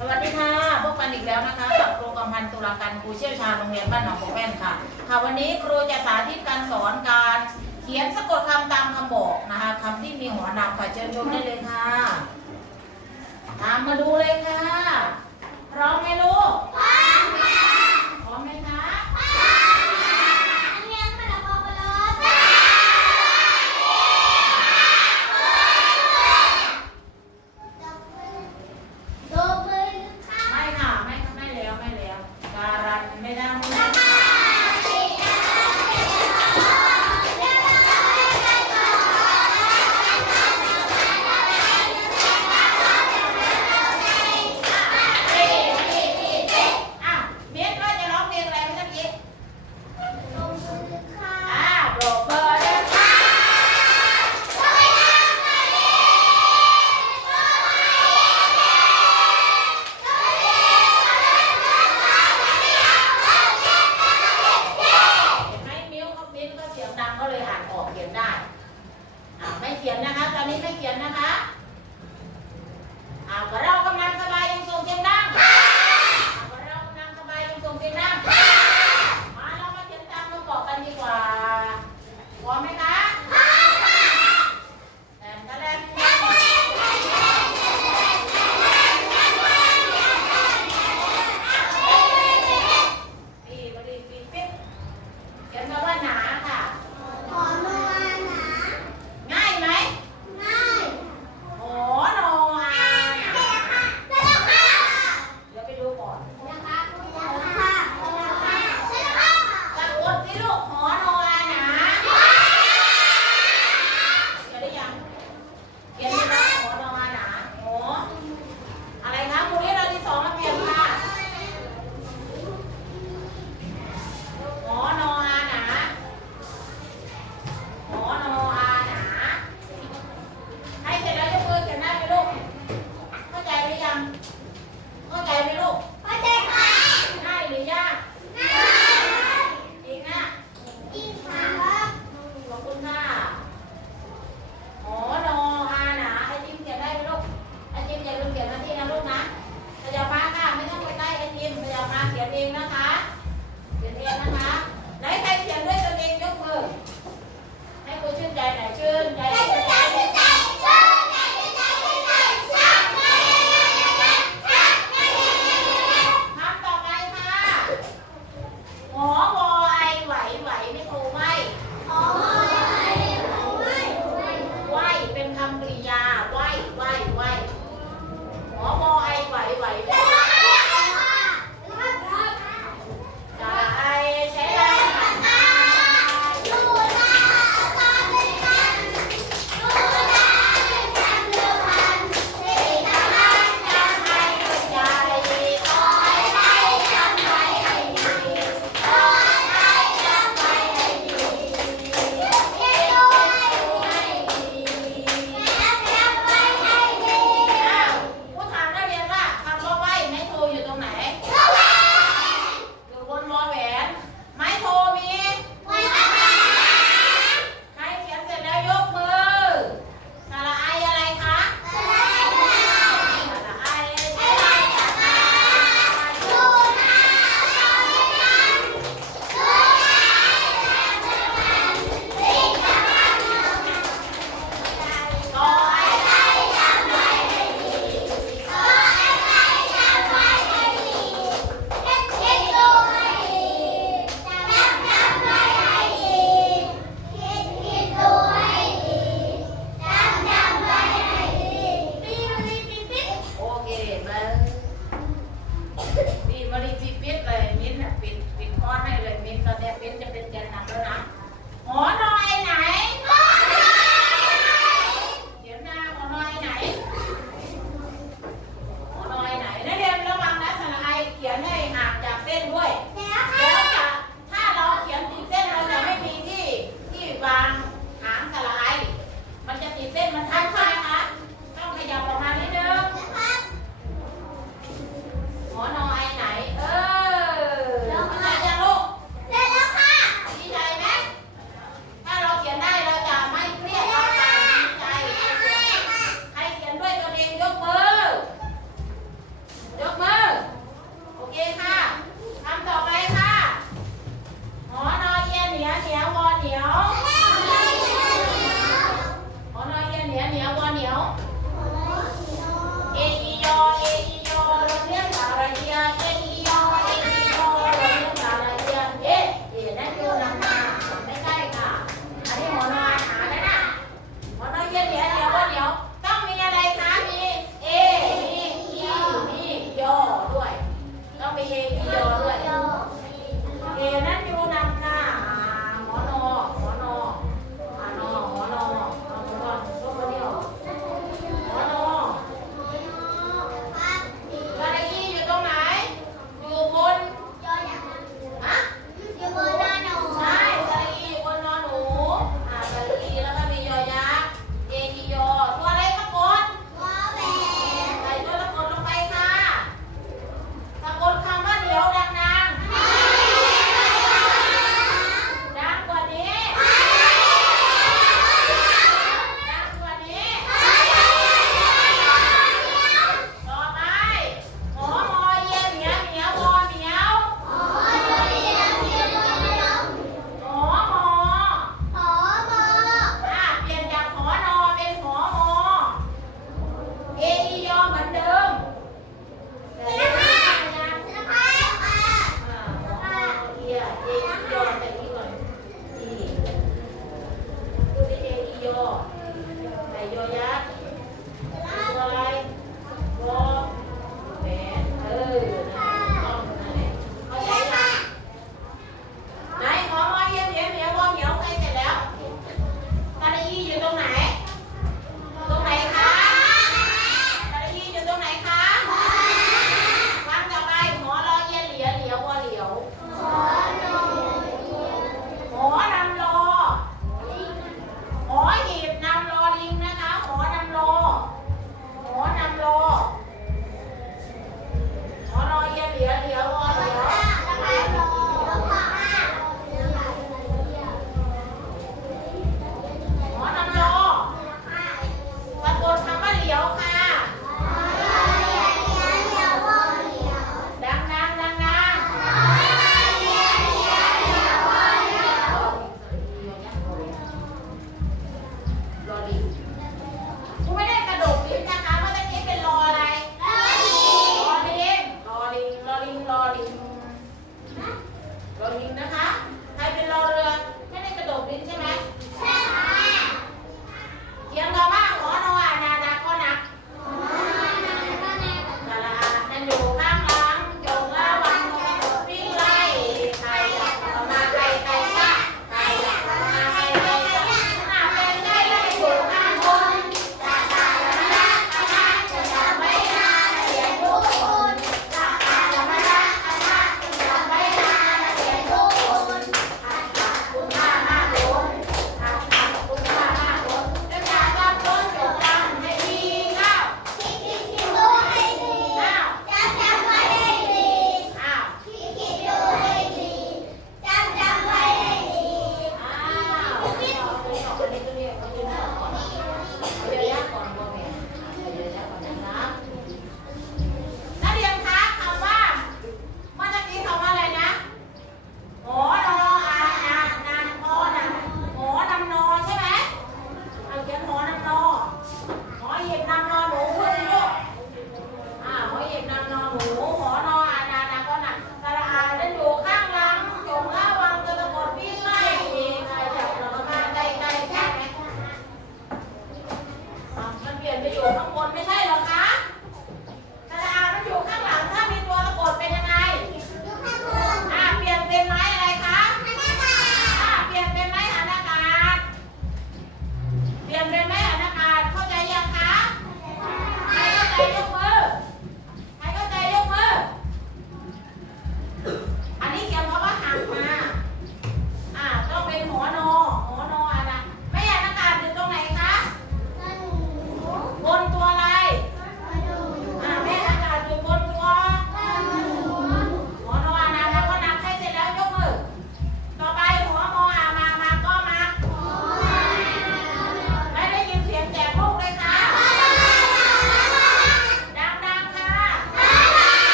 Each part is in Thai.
สวัสดีค่ะพบกันอีกแล้วนะคะกับครูกำพันตุลาการครูเชี่ยวชาญโรงเรียนบ้านหนองโปแป้นค่ะ ค่ะ วันนี้ครูจะสาธิตการสอนการเขียนสะกดคำตามคำบอกนะคะคำที่มีหัวนำค่ะเชิญชมได้เลยค่ะ ตามมาดูเลยค่ะ พร้อมไหมลูกพร้อ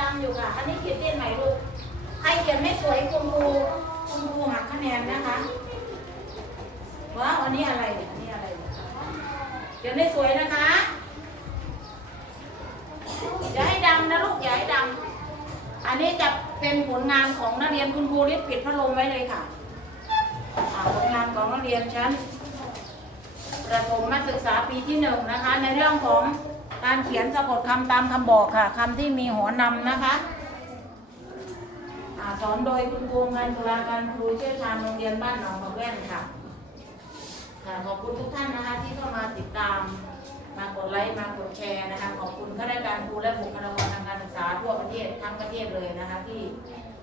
ดำอยู่ค่ะ อันนี้ขีดเต้นไหมลูก ใครเขียนไม่สวยคุณครูคุณครูหักคะแนนนะคะว้าวอันนี้อะไรอันนี้อะไรเนี่ขียนไม่สวยนะคะอย่าให้ดำนะลูกอย่าให้ดำอันนี้จะเป็นผลงานของนักเรียนคุณครูรีบปิดพัดลมไว้เลยค่ะผลงานของนักเรียนชั้นประถมศึกษาปีที่หนึ่งนะคะ ในเรื่องของ การเขียนสะกดคำตามคำบอกค่ะคำที่มีหัวนำนะคะสอนโดยคุณครูงานตุลาการครูเชี่ยวชาญโรงเรียนบ้านหนองมะแว่นค่ะค่ะ ขอบคุณทุกท่านนะคะ ที่เข้ามาติดตาม มากดไลค์มากดแชร์นะคะ ขอบคุณข้าราชการครูและบุคลากรทางการศึกษาทั่วประเทศทั้งประเทศเลยนะคะ ที่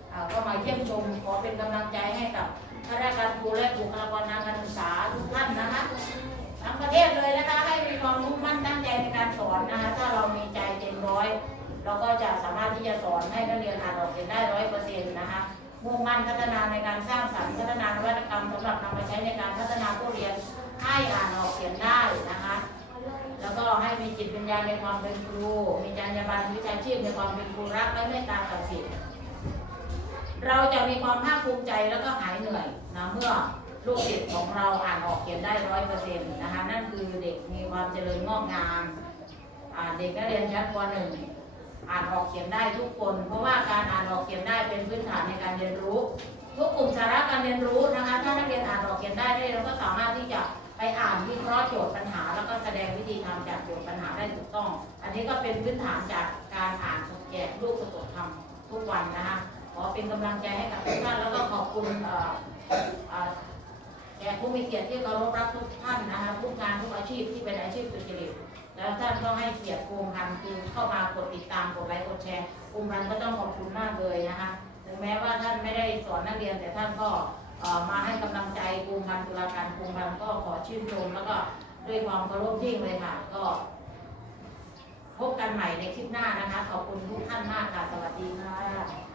เอ่อเข้ามาเยี่ยมชมขอเป็นกำลังใจให้กับข้าราชการครูและบุคลากรทางการศึกษาทุกท่านนะคะทั้งประเทศเลยนะคะให้มี ที่จะสอนให้นักเรียนอ่านออกเขียนได้ร้อยเปอร์เซ็นต์นะคะมุ่งมั่นพัฒนาในการสร้างสรรค์พัฒนานวัตกรรมสำหรับนำมาใช้ในการพัฒนาผู้เรียนให้อ่านออกเขียนได้นะคะ แล้วก็ให้มีจิตวิญญาณในความเป็นครู มีจรรยาบรรณวิชาชีพในความเป็นครูรักและเมตตาต่อศิษย์เราจะมีความภาคภูมิใจแล้วก็หายเหนื่อยนะเมื่อลูกศิษย์ของเราอ่านออกเขียนได้ร้อยเปอร์เซ็นต์นะคะ นั่นคือเด็กมีความเจริญงอกงามเด็กนักเรียนชั้นป .1 อ่านออกเขียนได้ทุกคน เพราะว่าการอ่านออกเขียนได้เป็นพื้นฐานในการเรียนรู้ ทุกกลุ่มสาระการเรียนรู้นะคะ ถ้านักเรียนอ่านออกเขียนได้ได้เราก็สามารถที่จะไปอ่านวิเคราะห์โจทย์ปัญหา แล้วก็แสดงวิธีทำจากโจทย์ปัญหาได้ถูกต้อง อันนี้ก็เป็นพื้นฐานจากการอ่านแกะรูปสะกดคำทุกวันนะคะขอเป็นกำลังใจให้กับทุกท่านแล้วก็ขอบคุณเอ่อเอ่อแขกผู้มีเกียรติที่เคารพรักทุกท่านนะคะทุกงานทุกอาชีพที่เป็นอาชีพสุจริต แล้วท่านก็ให้เกียรติกรมพันธุ์คือเข้ามากดติดตามกดไลค์กดแชร์กรมพันธ์ก็ต้องขอบคุณมากเลยนะคะถึงแม้ว่าท่านไม่ได้สอนนักเรียนแต่ท่านก็มาให้กำลังใจกรุงพันธ์ตุลาการกรุงพันธ์ก็ขอชื่นชมแล้วก็ด้วยความเคารพยิ่งเลยค่ะ ก็ พบกันใหม่ในคลิปหน้านะคะ ขอบคุณทุกท่านมากค่ะ สวัสดีค่ะ